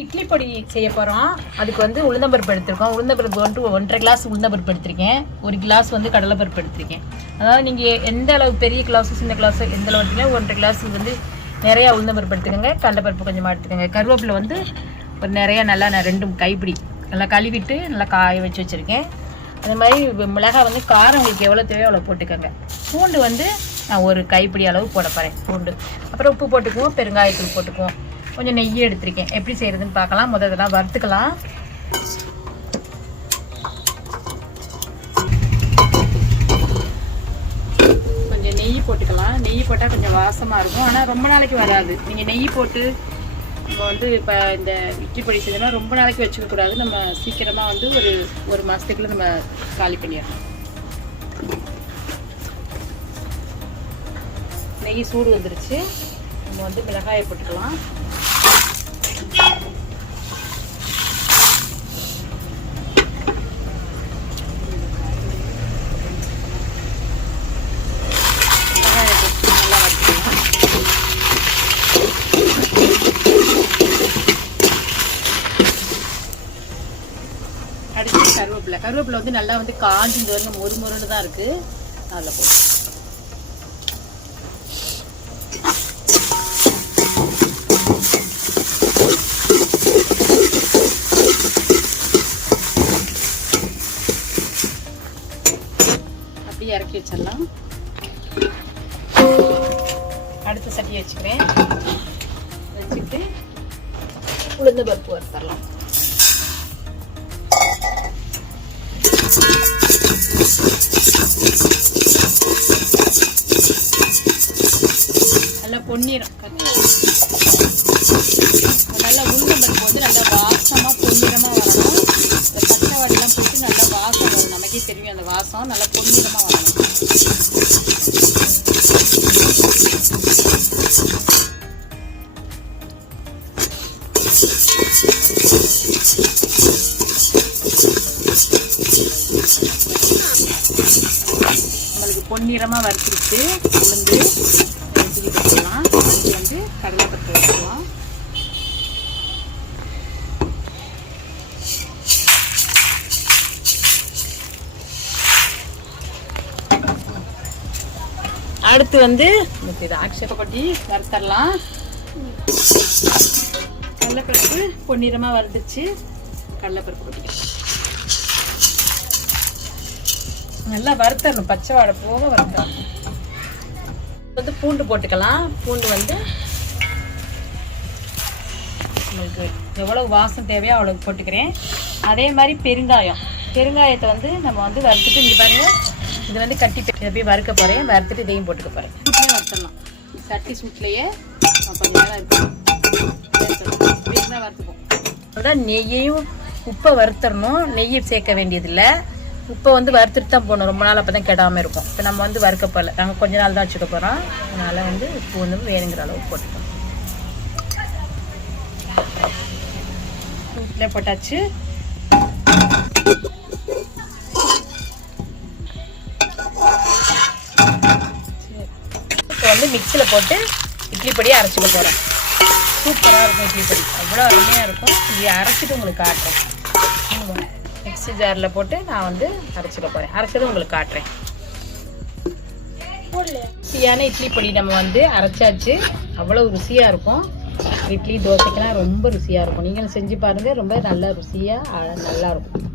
இட்லி பொடி செய்ய போகிறோம் அதுக்கு வந்து உளுந்தம்பருப்பு எடுத்திருக்கோம். உளுந்தம்பருப்பு வந்துட்டு ஒன்றரை கிளாஸ் உளுந்தம்பருப்பு எடுத்திருக்கேன். ஒரு கிளாஸ் வந்து கடலைப்பருப்பு எடுத்திருக்கேன். அதாவது நீங்கள் எந்த அளவு பெரிய கிளாஸு சின்ன கிளாஸு எந்த அளவு எடுத்தீங்கன்னா ஒன்றரை கிளாஸ் வந்து நிறையா உளுந்தம்பருப்பு எடுத்துக்கோங்க. கடலைப்பருப்பு கொஞ்சமாக எடுத்துக்கோங்க. கருவேப்பிலை வந்து ஒரு நிறையா நல்லா நான் ரெண்டும் கைப்பிடி நல்லா கழுவிட்டு நல்லா காய வச்சு வச்சுருக்கேன். அது மாதிரி மிளகாய் வந்து காரம் உங்களுக்கு எவ்வளோ தேவையோ அவ்வளோ போட்டுக்கோங்க. பூண்டு வந்து நான் ஒரு கைப்பிடி அளவு போட போகிறேன் பூண்டு. அப்புறம் உப்பு போட்டுக்குவோம். பெருங்காயத்தூள் போட்டுக்குவோம். கொஞ்சம் நெய்யே எடுத்திருக்கேன். எப்படி செய்யறதுன்னு பார்க்கலாம். முதல் இதெல்லாம் வறுத்துக்கலாம். கொஞ்சம் நெய் போட்டுக்கலாம். நெய் போட்டால் கொஞ்சம் வாசமாக இருக்கும். ஆனால் ரொம்ப நாளைக்கு வராது. நீங்கள் நெய் போட்டு நம்ம வந்து இப்போ இந்த இட்லி பொடி செஞ்சோம்னா ரொம்ப நாளைக்கு வச்சுக்கக்கூடாது நம்ம சீக்கிரமாக வந்து ஒரு ஒரு மாதத்துக்குள்ள நம்ம காலி பண்ணிடலாம். நெய் சூடு வந்துருச்சு. நம்ம வந்து மிளகாயை போட்டுக்கலாம். நல்லா அடுத்து கருவேப்பிலை. கருவேப்பிலை வந்து நல்லா வந்து காஞ்சி இந்த வந்து மொறு மொறுன்னு தான் இருக்குது நல்லா போட்டு அப்படியே இறக்கி வச்சிடலாம். அடுத்த சட்டி வச்சுக்கிறேன். வச்சுட்டு உளுந்த பருப்பு வறுத்தரலாம் நல்லா பொன்னிறம் நம்மளுக்கு பொன்னிறமாக வறுத்துருச்சு உளுந்து வச்சுக்கிட்டு வச்சுக்கலாம் வந்து கடலைப்பருப்பு வச்சுக்கலாம் அடுத்து வந்து இது ஆக்ஷேப கொட்டி வறுத்தரலாம். கடலைப்பருப்பு பொன்னிறமாக வறுத்துச்சு. கடலைப்பருப்பு கொட்டிக்கலாம். நல்லா வறுத்தரணும். பச்சை வாடை போக வறுத்தரணும். வந்து பூண்டு போட்டுக்கலாம். பூண்டு வந்து உங்களுக்கு எவ்வளவு வாசம் தேவையோ அவ்வளவு போட்டுக்கிறேன். அதே மாதிரி பெருங்காயம். பெருங்காயத்தை வந்து நம்ம வந்து வறுத்துட்டு இங்கே பாருங்க. இது வந்து கட்டி அப்படியே வறுக்க போகிறேன் வறுத்துட்டு இதையும் போட்டுக்க போகிறேன் சூட்லேயே வறுத்துடலாம். சட்டி சூட்லேயே கொஞ்சம் நேரம் அப்படியே தான் வறுத்துப்போம் அதான் நெய்யையும் உப்பை வறுத்தரணும் நெய் சேர்க்க வேண்டியதில்லை. உப்பை வந்து வறுத்துட்டு தான் போகணும் ரொம்ப நாள் அப்போ தான் கெடாமல் இருக்கும். இப்போ நம்ம வந்து வறுக்க போகல நாங்கள் கொஞ்ச நாள் தான் வச்சுக்க போகிறோம் அதனால் வந்து உப்பு வந்து வேணுங்கிற அளவு போட்டுக்கணும். வீட்டில் போட்டாச்சு. வந்து மிக்சியில் போட்டு இட்லி பொடியை அரைச்சிக்க போகிறேன் சூப்பராக இருக்கும் இட்லி பொடி. அவ்வளோ அருமையாக இருக்கும். இதை அரைச்சிட்டு உங்களுக்கு காட்டுறேன். மிக்சி ஜாரில் போட்டு நான் வந்து அரைச்சிக்க போகிறேன் அரைச்சது உங்களுக்கு காட்டுறேன். ருசியான இட்லி பொடி நம்ம வந்து அரைச்சாச்சு. அவ்வளோ ருசியாக இருக்கும். இட்லி தோசைக்கெல்லாம் ரொம்ப ருசியாக இருக்கும். நீங்களும் செஞ்சு பாருங்கள் ரொம்ப நல்லா ருசியாக நல்லா இருக்கும்.